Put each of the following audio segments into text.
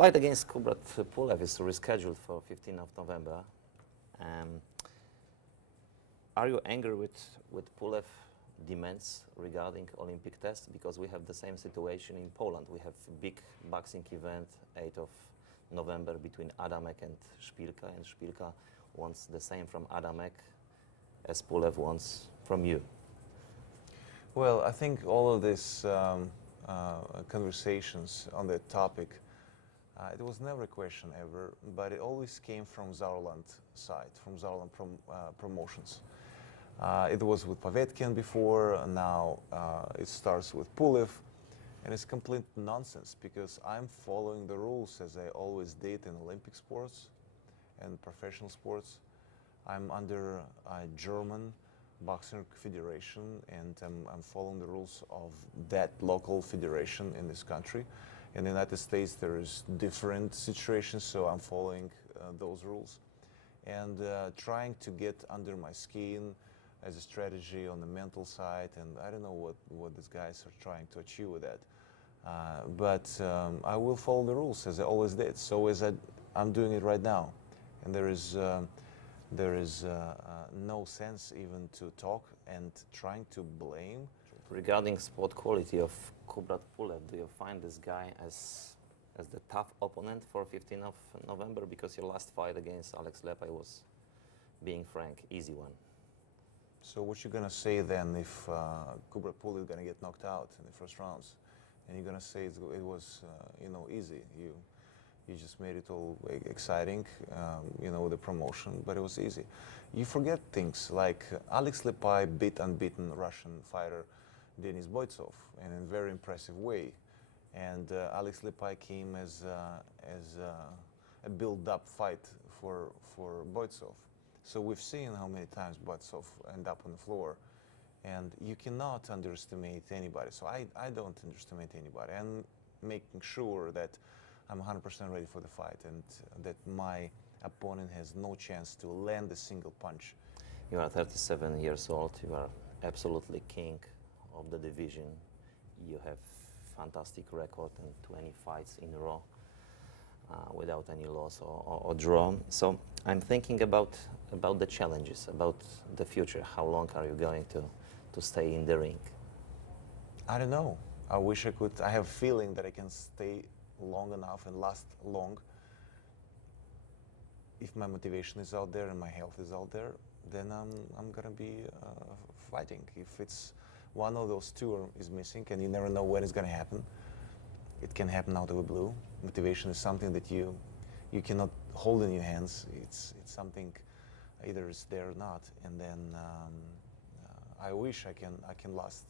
Fight against Kubrat Pulev is rescheduled for 15th of November. Are you angry with Pulev demands regarding Olympic test? Because we have the same situation in Poland. We have a big boxing event 8th of November between Adamek and Szpilka wants the same from Adamek as Pulev wants from you. Well, I think all of these conversations on that topic, it was never a question ever, but it always came from Sauerland side, from Sauerland promotions. It was with Povetkin before, and now it starts with Pulev, and it's complete nonsense because I'm following the rules as I always did in Olympic sports and professional sports. I'm under a German boxing federation, and I'm following the rules of that local federation in this country. In the United States, there is different situations, so I'm following those rules and trying to get under my skin as a strategy on the mental side. And I don't know what these guys are trying to achieve with that. But I will follow the rules as I always did. So as I'm doing it right now, and there is no sense even to talk and trying to blame. Regarding sport quality of Kubrat Pulev, do you find this guy as the tough opponent for 15th of November? Because your last fight against Alex Leapand was, being frank, easy one. So what you gonna say then if Kubrat Pulev is gonna get knocked out in the first rounds, and you're gonna say it was easy? You just made it all exciting, the promotion, but it was easy. You forget things like Alex Leapand beat unbeaten Russian fighter Denis Boytsov in a very impressive way, and Alex Leapand came as a build-up fight for Boytsov. So we've seen how many times Boytsov end up on the floor, and you cannot underestimate anybody. So I don't underestimate anybody. I'm making sure that I'm 100% ready for the fight and that my opponent has no chance to land a single punch. You are 37 years old. You are absolutely king of the division. You have fantastic record and 20 fights in a row without any loss or draw. So I'm thinking about the challenges, about the future. How long are you going to stay in the ring? I don't know. I wish I could. I have a feeling that I can stay long enough and last long. If my motivation is out there and my health is out there, then I'm gonna be fighting. If it's one of those two is missing, and you never know when it's gonna happen, it can happen out of the blue. Motivation is something that you cannot hold in your hands. It's something either it's there or not. And then I wish I can last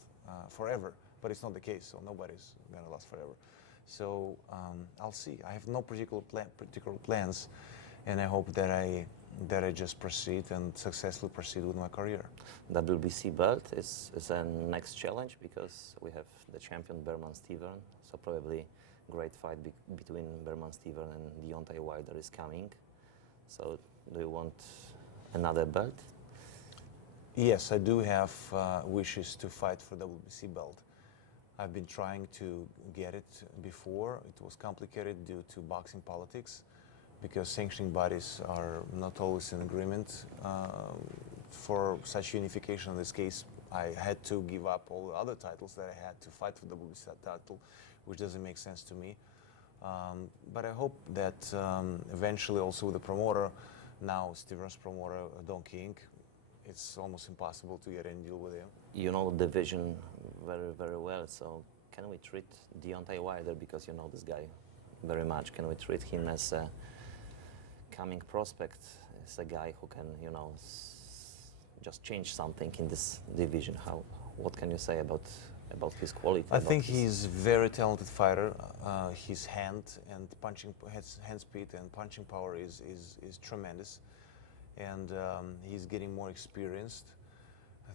forever, but it's not the case. So nobody's gonna last forever. So I'll see. I have no particular plans, and I hope that I just proceed and successfully proceed with my career. WBC belt is a next challenge because we have the champion Berman-Steven, so probably great fight between Berman-Steven and Deontay Wilder is coming. So do you want another belt? Yes, I do have wishes to fight for WBC belt. I've been trying to get it before. It was complicated due to boxing politics because sanctioning bodies are not always in agreement for such unification. In this case, I had to give up all the other titles that I had to fight for the WBC title, which doesn't make sense to me. But I hope that eventually also with the promoter, now Steven's promoter, Donkey Inc., it's almost impossible to get any deal with him. You know the division very, very well, so can we treat Deontay Wilder, because you know this guy very much, can we treat him as a coming prospect, as a guy who can, just change something in this division? What can you say about his quality? I think he's a very talented fighter. His hand speed and punching power is tremendous. And he's getting more experienced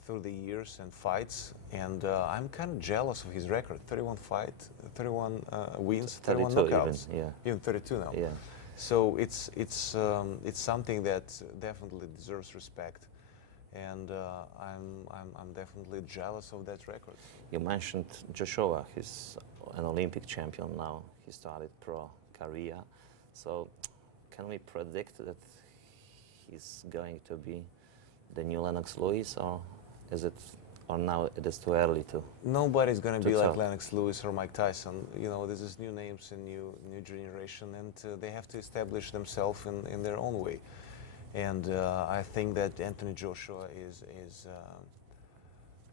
through the years and fights, and I'm kind of jealous of his record. 31 wins, 31 knockouts, even 32 now. Yeah. So it's something that definitely deserves respect, and I'm definitely jealous of that record. You mentioned Joshua. He's an Olympic champion now. He started pro career. So can we predict that he's going to be the new Lennox Lewis, or now it is too early to? Nobody's going to be like tell. Lennox Lewis or Mike Tyson. You know, this is new names and new generation, and they have to establish themselves in their own way. And I think that Anthony Joshua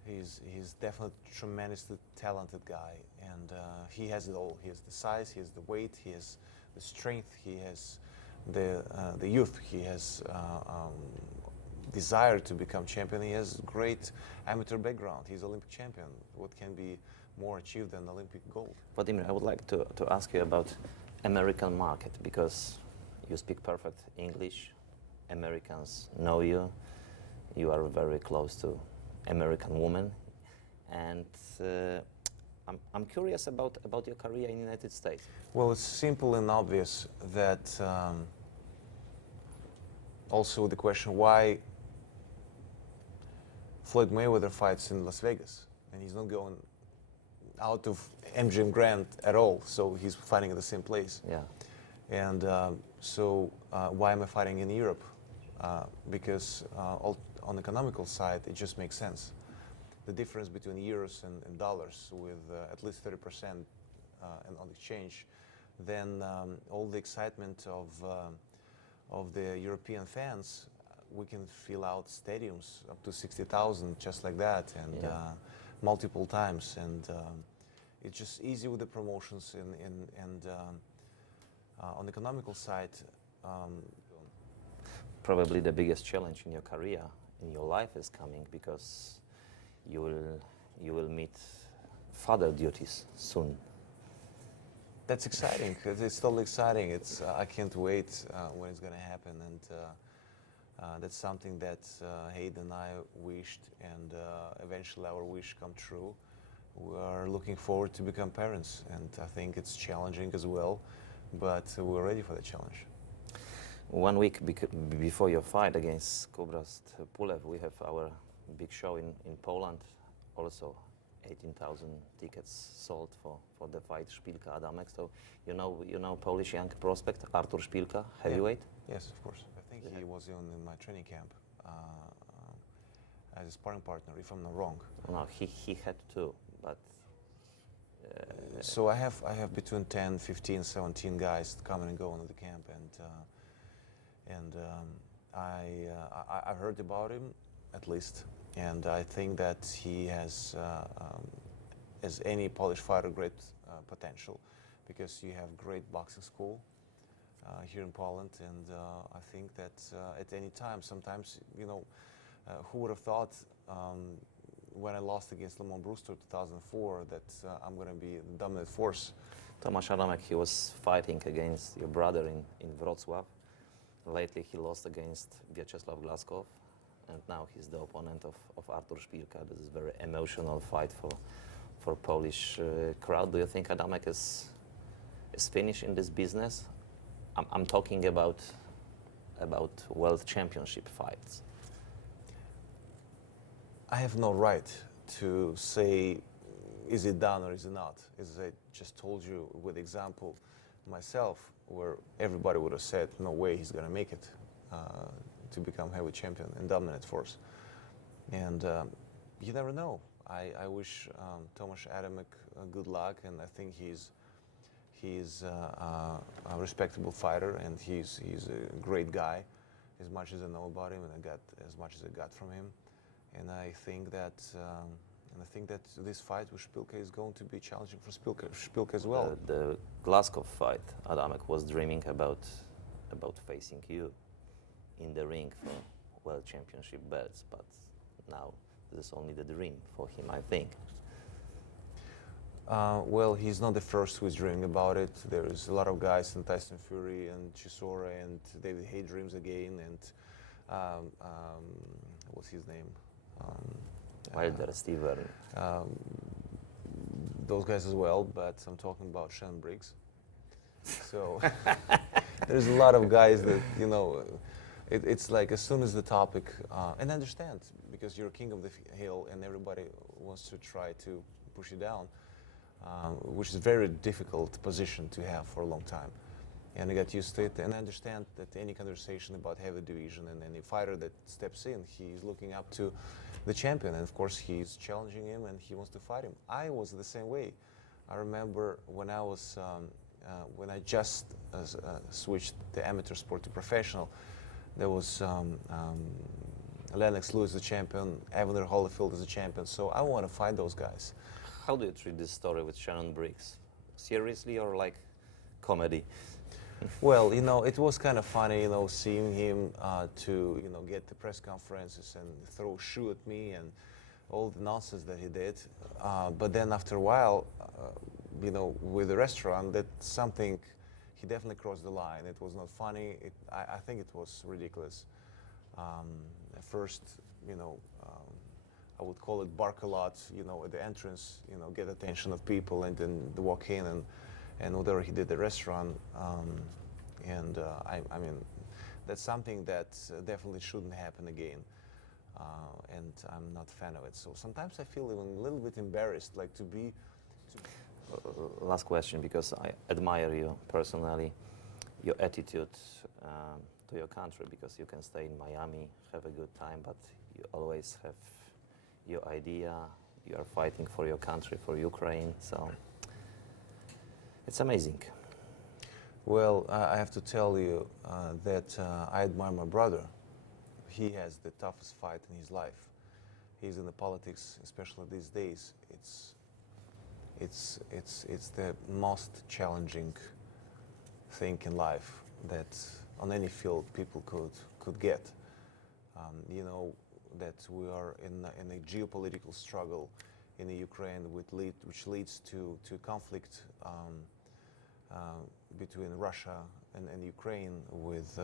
he's definitely a tremendously talented guy, and he has it all. He has the size, he has the weight, he has the strength, he has the youth, he has desire to become champion. He has great amateur background. He's Olympic champion. What can be more achieved than Olympic gold? Vladimir, I would like to ask you about American market, because you speak perfect English. Americans know you. You are very close to American women, and I'm curious about your career in the United States. Well, it's simple and obvious that also the question why Floyd Mayweather fights in Las Vegas, and he's not going out of MGM Grand at all, so he's fighting at the same place. Yeah. And so why am I fighting in Europe? Because on the economical side, it just makes sense. The difference between euros and dollars, with at least 30% on exchange, then all the excitement of the European fans, we can fill out stadiums up to 60,000 just like that, and multiple times, and it's just easy with the promotions, and on the economical side. Probably the biggest challenge in your career, in your life, is coming, because you will meet father duties soon. That's exciting. It's totally exciting. I can't wait when it's going to happen, and that's something that Hayden and I wished, and eventually our wish come true. We are looking forward to become parents, and I think it's challenging as well, but we're ready for the challenge. 1 week before your fight against Kubrat Pulev, we have our big show in Poland. Also, 18,000 tickets sold for the fight Szpilka Adamek. So you know Polish young prospect Artur Szpilka, heavyweight. Yeah. Yes, of course. I think he was in my training camp as a sparring partner, if I'm not wrong. No, he had to, but. So I have between 10, 15, 17 guys coming and going to the camp, and I've heard about him, at least, and I think that he has, as any Polish fighter, great potential, because you have great boxing school here in Poland, and I think that at any time, sometimes, who would have thought when I lost against Lamont Brewster 2004 that I'm going to be the dominant force. Tomasz Adamek, he was fighting against your brother in Wrocław. Lately he lost against Vyacheslav Glaskov, and now he's the opponent of Artur Szpilka. This is a very emotional fight for Polish crowd. Do you think Adamek is finished in this business? I'm talking about world championship fights. I have no right to say, is it done or is it not? As I just told you with example myself, where everybody would have said, no way he's going to make it to become heavyweight champion and dominant force. And you never know. I wish Tomasz Adamek good luck, and I think he's a respectable fighter, and he's a great guy, as much as I know about him, and I got as much as I got from him. And I think that this fight with Szpilka is going to be challenging for Szpilka as well. The Glaskov fight, Adamek was dreaming about facing you in the ring for world championship belts, but now this is only the dream for him, I think. Well, he's not the first who is dreaming about it. There's a lot of guys, and Tyson Fury and Chisora and David Haye dreams again, and what's his name? Wilder, Steven. Those guys as well, but I'm talking about Shannon Briggs. So there's a lot of guys that, it's like as soon as the topic, and I understand, because you're king of the hill and everybody wants to try to push you down, which is a very difficult position to have for a long time. and I got used to it. And I understand that any conversation about heavy division and any fighter that steps in, he's looking up to the champion, and of course he's challenging him and he wants to fight him. I was the same way. I remember when I was when I just switched the amateur sport to professional, there was Lennox Lewis the champion, Evander Holyfield is a champion, so I want to fight those guys. How do you treat this story with Shannon Briggs? Seriously or like comedy? Well, it was kind of funny, seeing him to, get the press conferences and throw a shoe at me and all the nonsense that he did. But then after a while, with the restaurant, that's something, he definitely crossed the line. It was not funny. I think it was ridiculous. At first, I would call it bark a lot, at the entrance, get attention of people, and then walk in and whatever he did at the restaurant. I mean, that's something that definitely shouldn't happen again. And I'm not a fan of it. So sometimes I feel even a little bit embarrassed, like to be. Last question, because I admire you personally, your attitude to your country, because you can stay in Miami, have a good time, but you always have your idea, you are fighting for your country, for Ukraine, so it's amazing. Well, I have to tell you that I admire my brother. He has the toughest fight in his life. He's in the politics, especially these days. It's the most challenging thing in life that on any field people could get. That we are in a geopolitical struggle in the Ukraine, which leads to conflict between Russia and Ukraine, with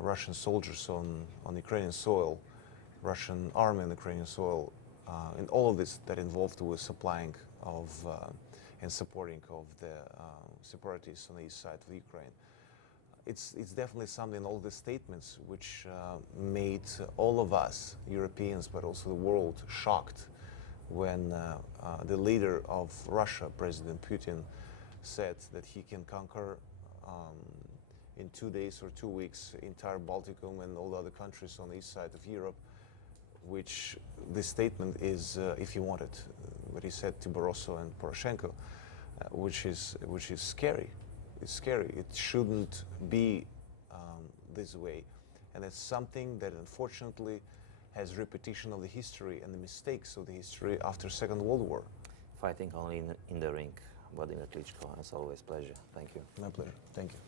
Russian soldiers on Ukrainian soil, Russian army on Ukrainian soil, and all of this that involved with supplying of and supporting of the separatists on the east side of Ukraine. It's definitely something, all the statements which made all of us, Europeans, but also the world, shocked when the leader of Russia, President Putin, said that he can conquer in 2 days or 2 weeks entire Balticum and all the other countries on the east side of Europe, which this statement is, if you want it, what he said to Barroso and Poroshenko, which is scary. It's scary. It shouldn't be this way, and it's something that unfortunately has repetition of the history and the mistakes of the history after Second World War. Fighting only in the ring. Wladimir Klitschko, as always, pleasure. Thank you. My pleasure. Thank you.